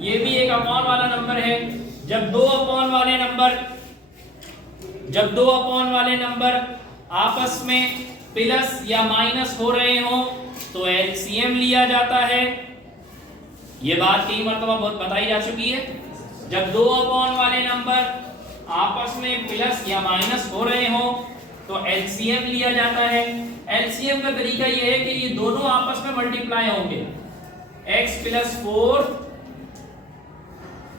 ये भी एक अपॉन वाला नंबर है। जब दो अपॉन वाले नंबर आपस में प्लस या माइनस हो रहे हो तो एलसीएम लिया जाता है। ये बात कई मरतबा बहुत बताई जा चुकी है। जब दो अपॉन वाले नंबर आपस में प्लस या माइनस हो रहे हो तो एलसीएम लिया जाता है। एलसीएम का तरीका यह है कि ये दोनों आपस में मल्टीप्लाई होंगे, x + 4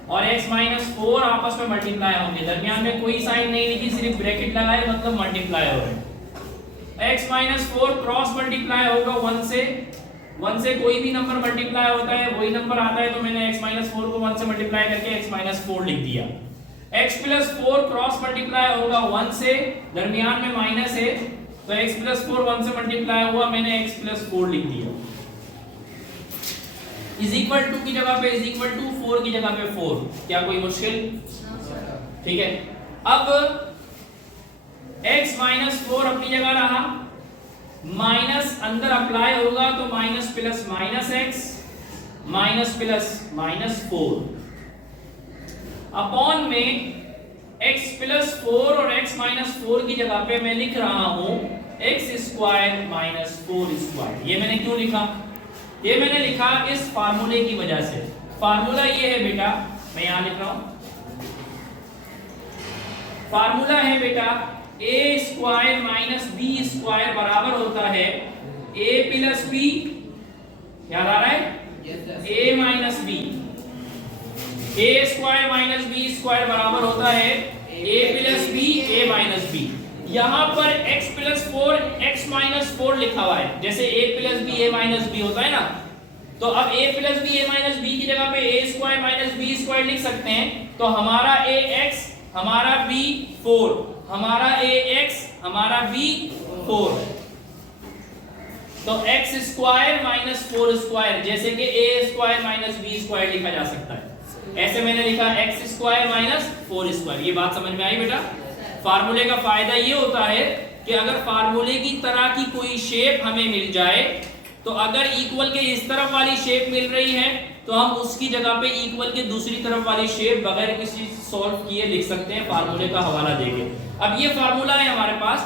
और x - 4 आपस में मल्टीप्लाई होंगे। दरमियान में कोई साइन नहीं लिखी, सिर्फ ब्रैकेट लगाए, मतलब मल्टीप्लाई हो रहे हैं। x - 4 क्रॉस मल्टीप्लाई होगा 1 से कोई भी नंबर मल्टीप्लाई होता है, वही नंबर आता है, तो मैंने x - 4 को 1 से मल्टीप्लाई करके x - 4 लिख दिया। x + 4 क्रॉस मल्टीप्लाई होगा 1 से, दरमियान में माइनस है, तो x + 4 1 से मल्टीप्लाई हुआ, मैंने x + 4 लिख दिया। = की जगह पे = 4 की जगह पे 4। क्या कोई मुश्किल? ठीक है। अब x - 4 अपनी जगह रहा, माइनस अंदर अप्लाई होगा तो minus plus -x minus - 4 upon में x + 4 और x - 4 की जगह पे मैं लिख रहा हूं x² - 4²। ये मैंने क्यों लिखा? ये मैंने लिखा इस फार्मूले की वजह से। फार्मूला ये है बेटा, मैं यहां लिख रहा हूं, फार्मूला है बेटा a² - b² बराबर होता है a + b, याद आ रहा है? a - b, a² - b² बराबर होता है a + b a - b। यहां पर x + 4 x - 4 लिखा हुआ है, जैसे a + b a - b होता है ना, तो अब a + b a - b की जगह पे a² - b² लिख सकते हैं। तो हमारा ax हमारा b 4, हमारा ax हमारा b 4, तो x² - 4², जैसे कि a² - b² लिखा जा सकता है। ऐसे मैंने लिखा x² - 4²। ये बात समझ में आई बेटा? फार्मूले का फायदा ये होता है कि अगर फार्मूले की तरह की कोई शेप हमें मिल जाए, तो अगर इक्वल के इस तरफ वाली शेप मिल रही है तो हम उसकी जगह पे इक्वल के दूसरी तरफ वाली शेप बगैर किसी सॉल्व किए लिख सकते हैं, फार्मूले का हवाला देके। अब ये फार्मूला है हमारे पास,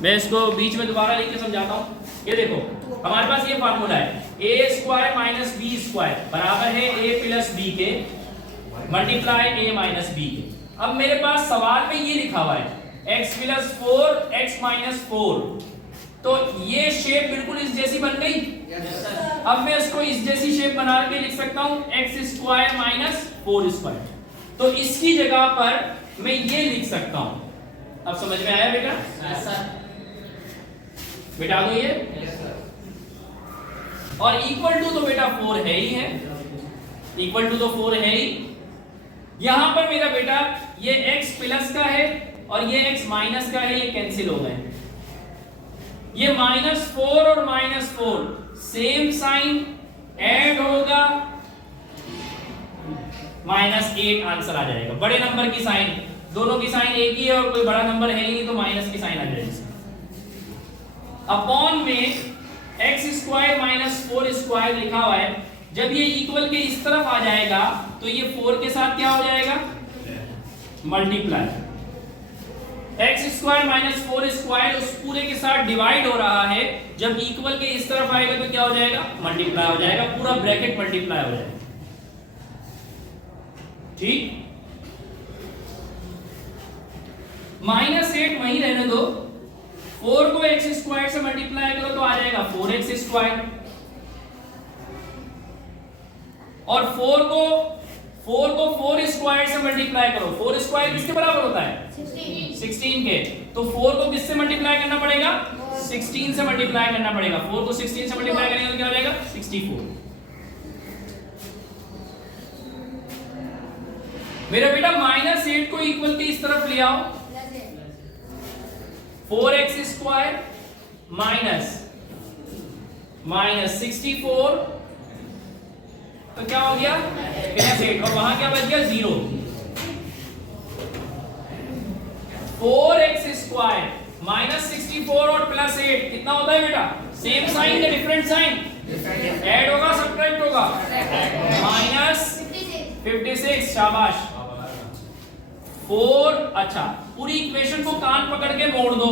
मैं इसको बीच में दोबारा लिख के समझाता हूं। ये देखो हमारे पास ये फार्मूला है a² - b² बराबर है a + b के मल्टीप्लाई a - b के। अब मेरे पास सवाल में ये लिखा हुआ है x + 4 x - 4, तो ये शेप बिल्कुल इस जैसी बन गई। अब मैं इसको इस जैसी शेप बना के लिख सकता हूं x² - 4²। तो इसकी जगह पर मैं ये लिख सकता हूं। अब समझ में आया बेटा? बेटा दो ये, और = तो बेटा 4 है ही है, = तो 4 है ही। यहां पर मेरा बेटा ये x प्लस का है और ये x माइनस का है, ये कैंसिल हो गए। ये -4 और -4 सेम साइन, ऐड होगा, -8 आंसर आ जाएगा। बड़े नंबर की साइन, दोनों की साइन एक ही है और कोई बड़ा नंबर है ही नहीं, तो माइनस की साइन आ जाएगी। अपॉन में x² - 4² लिखा हुआ है, जब ये इक्वल के इस तरफ आ जाएगा तो ये 4 के साथ क्या हो जाएगा? मल्टीप्लाई। x² - 4² उस पूरे के साथ डिवाइड हो रहा है, जब इक्वल के इस तरफ आएगा तो क्या हो जाएगा? मल्टीप्लाई हो जाएगा, पूरा ब्रैकेट मल्टीप्लाई हो जाएगा। ठीक, -8 वहीं रहने दो, 4 को x² से मल्टीप्लाई करो तो आ जाएगा 4x², और 4 को 4² से मल्टीप्लाई करो, 4² किसके बराबर होता है? 16 के। तो 4 को किससे मल्टीप्लाई करना पड़ेगा? 16 से मल्टीप्लाई करना पड़ेगा। 4 को 16 से मल्टीप्लाई करेंगे तो क्या हो जाएगा? 64। मेरा बेटा -8 को इक्वल के इस तरफ ले आओ, 4x² माइनस 64, तो क्या हो गया? +8, और वहां क्या बच गया? 0। 4x² -64 और +8 कितना होता है बेटा? सेम साइन या डिफरेंट साइन? ऐड होगा सब्ट्रैक्ट होगा? 56, शाबाश। 4, अच्छा पूरी इक्वेशन को कान पकड़ के मोड़ दो।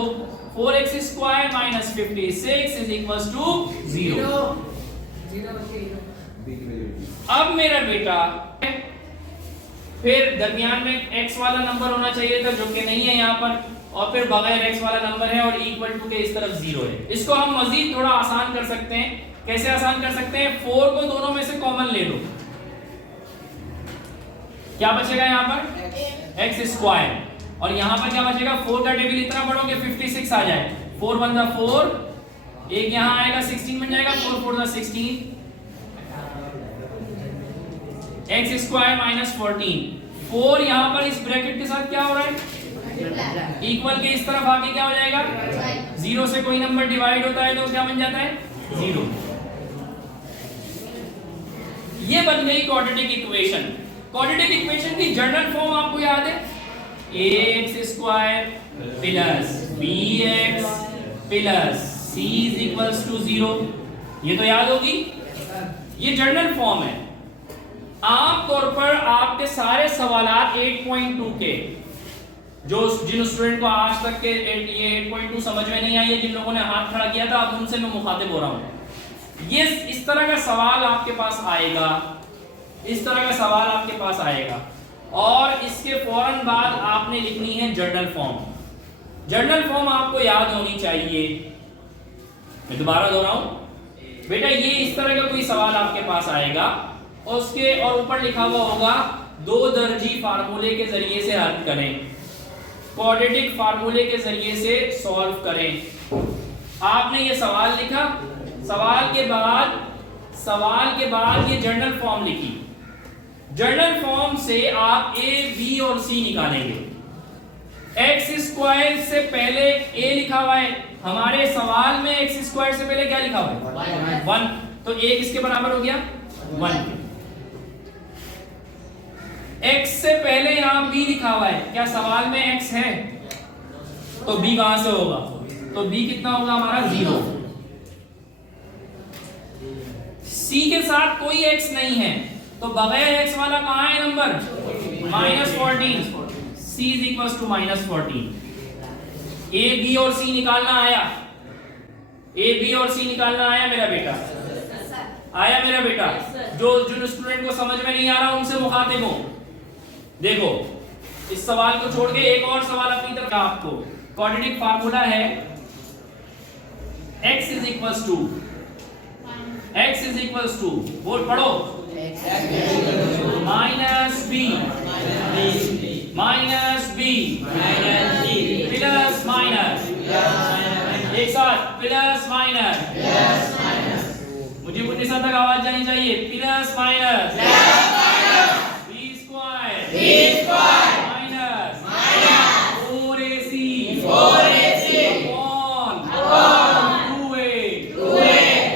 4x square minus 56 is equal to 0। अब मेरा बेटा फिर दरमियान में x वाला नंबर होना चाहिए था, जो कि नहीं है यहाँ पर, और फिर बगैर x वाला नंबर है और इक्वल टू के इस तरफ 0 है। इसको हम मजीद थोड़ा आसान कर सकते हैं। कैसे आसान कर सकते हैं? 4 को दोनों में से कॉमन ले लो, क्या बचेगा यहाँ पर? x स्क्वायर, और यहाँ पर क्या बचेगा? 4 का टेबल इतना बढ़ोगे 56 आ जाए। 4 1 4, एक यहाँ आएगा 16 बन जाएगा। 4 4 16, x स्क्वायर माइनस 14। 4 यहाँ पर इस ब्रैकेट के साथ क्या हो रहा है? इक्वल के इस तरफ आके क्या हो जाएगा? 0 से कोई नंबर डिवाइड होता है तो क्या बन जाता है? 0। ये बन गई क्वाड्रेटिक इक्वेशन। क्वाड्रेटिक इक्वेशन की जनरल फॉर्म आपको याद है? ax square plus bx plus c is equals to 0। ये तो याद होगी, ये जनरल फॉर्म है। आमतौर पर आपके सारे सवालात 8.2 के, जिन स्टूडेंट को आज तक के ये 8.2 समझ में नहीं आई है, जिन लोगों ने हाथ खड़ा किया था, अब उनसे मैं मुखातिब हो रहा हूं। ये इस तरह का सवाल आपके पास आएगा, इस तरह का सवाल आपके पास आएगा, और इसके फौरन बाद आपने लिखनी है जनरल फॉर्म। जनरल फॉर्म आपको याद होनी चाहिए। मैं दोबारा दोहराऊं बेटा, ये इस तरह का कोई सवाल आपके पास आएगा और उसके और ऊपर लिखा हुआ होगा 2 दर्जी फार्मूले के जरिए से हल करें, क्वाड्रेटिक फार्मूले के जरिए से सॉल्व करें। आपने ये सवाल लिखा, सवाल के बाद ये जनरल फॉर्म लिखी। जनरल फॉर्म से आप a, b और c निकालेंगे। x स्क्वायर से पहले a लिखा हुआ है, हमारे सवाल में x स्क्वायर से पहले क्या लिखा हुआ है? 1, तो a किसके बराबर हो गया? 1। x से पहले यहां b लिखा हुआ है, क्या सवाल में x है? तो b कहां से होगा? तो b कितना होगा हमारा? 0। c के साथ कोई x नहीं है, तो बगैर x वाला कहां है number? -14। c is equal to -14। a, b और c निकालना आया? a, b और c निकालना आया मेरा बेटा? आया मेरा बेटा? जो स्टूडेंट को समझ में नहीं आ रहा उनसे मुखातिब हो। देखो, इस सवाल को छोड़ के एक और सवाल अपनी तरफ का आपको। क्वाड्रेटिक फार्मूला है x इज इक्वल्स टू बोल पढ़ो, माइनस b प्लस माइनस, एक साथ प्लस माइनस, मुझे 19 तक आवाज जानी चाहिए। Plus minus b square minus 4ac upon 2a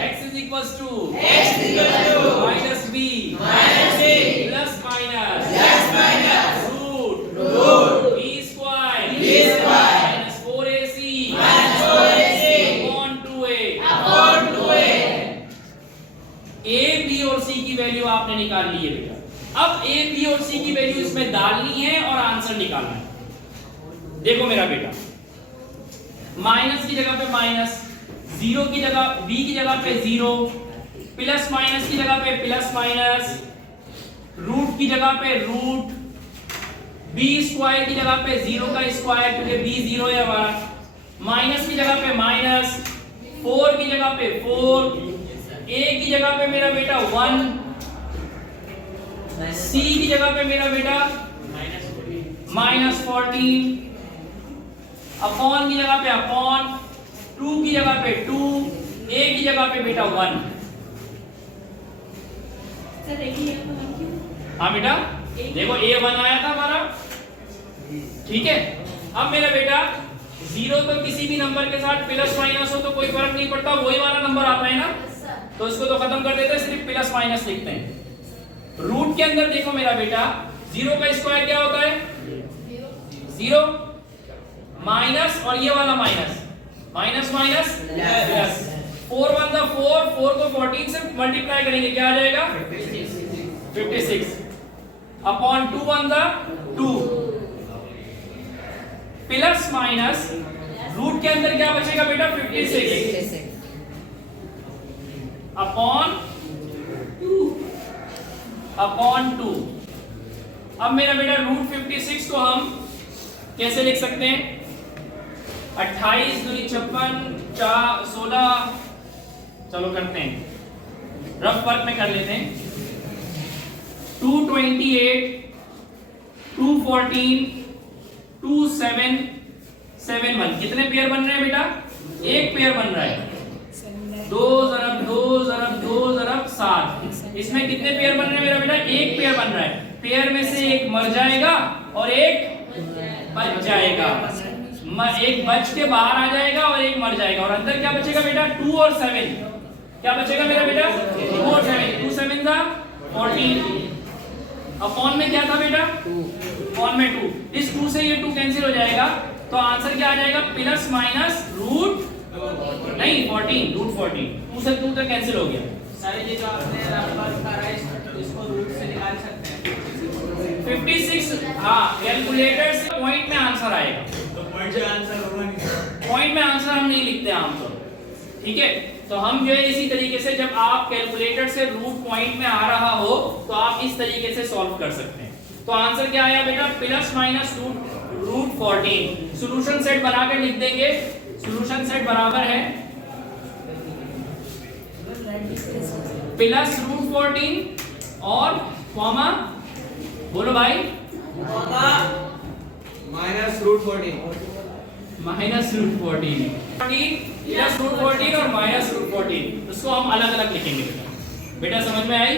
x is equals to minus b plus minus root b square minus 4ac upon 2a। a, b और c की value आपने निकाल ली है बेटा। अब a, b और c की वैल्यू इसमें डालनी है और आंसर निकालना है। देखो मेरा बेटा, माइनस की जगह पे माइनस, 0 की जगह b की जगह पे 0, प्लस माइनस की जगह पे प्लस माइनस, रूट की जगह पे रूट, b स्क्वायर की जगह पे 0 का स्क्वायर क्योंकि b 0 है हमारा, माइनस की जगह पे माइनस, 4 की जगह पे 4, a की जगह पे मेरा बेटा 1, c की जगह पे मेरा बेटा -14, अपॉन की जगह पे अपॉन, 2 की जगह पे 2, a की जगह पे बेटा 1। हाँ बेटा, देखो a1 आया था हमारा, ठीक है। अब मेरा बेटा 0 तो किसी भी नंबर के साथ प्लस माइनस हो तो कोई फर्क नहीं पड़ता, वही वाला नंबर आता है ना, तो इसको तो खत्म कर देते हैं, सिर्फ प्लस माइनस लिखते हैं। रूट के अंदर देखो मेरा बेटा, 0 का स्क्वायर क्या होता है? 0 माइनस, और ये वाला माइनस, माइनस माइनस प्लस, 4 1 4, 4 को 14 से मल्टीप्लाई करेंगे क्या आ जाएगा? 56। Upon 2 one the 2 plus minus root के अंदर क्या बचेगा बेटा 56 अपॉन 2 अब मेरा बेटा रूट 56 को हम कैसे लिख सकते हैं 28 दूनी 56 16 चलो करते हैं रफ वर्क में कर लेते हैं 228 214 2771 कितने पेयर बन रहे हैं बेटा एक पेयर बन रहा है 2 ज़रब 2 ज़रब 2 ज़रब 7 इसमें कितने पेयर बन रहे हैं मेरा बेटा एक पेयर बन रहा है पेयर में से एक मर जाएगा और एक बच जाएगा एक बच के बाहर आ जाएगा और एक मर जाएगा और अंदर क्या बचेगा बेटा 2 और 7 क्या बचेगा मेरा बेटा 2 और 7 2 7 का 14 अपॉन में क्या था बेटा 2 अपॉन में 2 इस 2 से ये 2 कैंसिल हो जाएगा तो आंसर क्या आ जाएगा प्लस माइनस रूट नहीं 14 रूट 14 2 से 2 तक कैंसिल हो गया सारे ये जो आपने नंबर करा है इसको रूट से निकाल सकते हैं 56 हाँ कैलकुलेटर से पॉइंट में आंसर आएगा तो पॉइंट में आंसर होगा नहीं पॉइंट में आंसर हम नहीं लिखते आमतौर पर ठीक है तो हम जो है इसी तरीके से जब आप कैलकुलेटर से रूट पॉइंट में आ रहा हो तो आप इस तरीके से सॉल्व कर सकते हैं तो आंसर क्या आया बेटा plus minus root 14 solution set बनाकर लिख देंगे सॉल्यूशन सेट बराबर है प्लस रूट 14 और कॉमा बोलो भाई minus root 14 minus root 14 plus root 14 और माइनस रूट 14 उसको हम अलग अलग लिखेंगे बेटा समझ में आई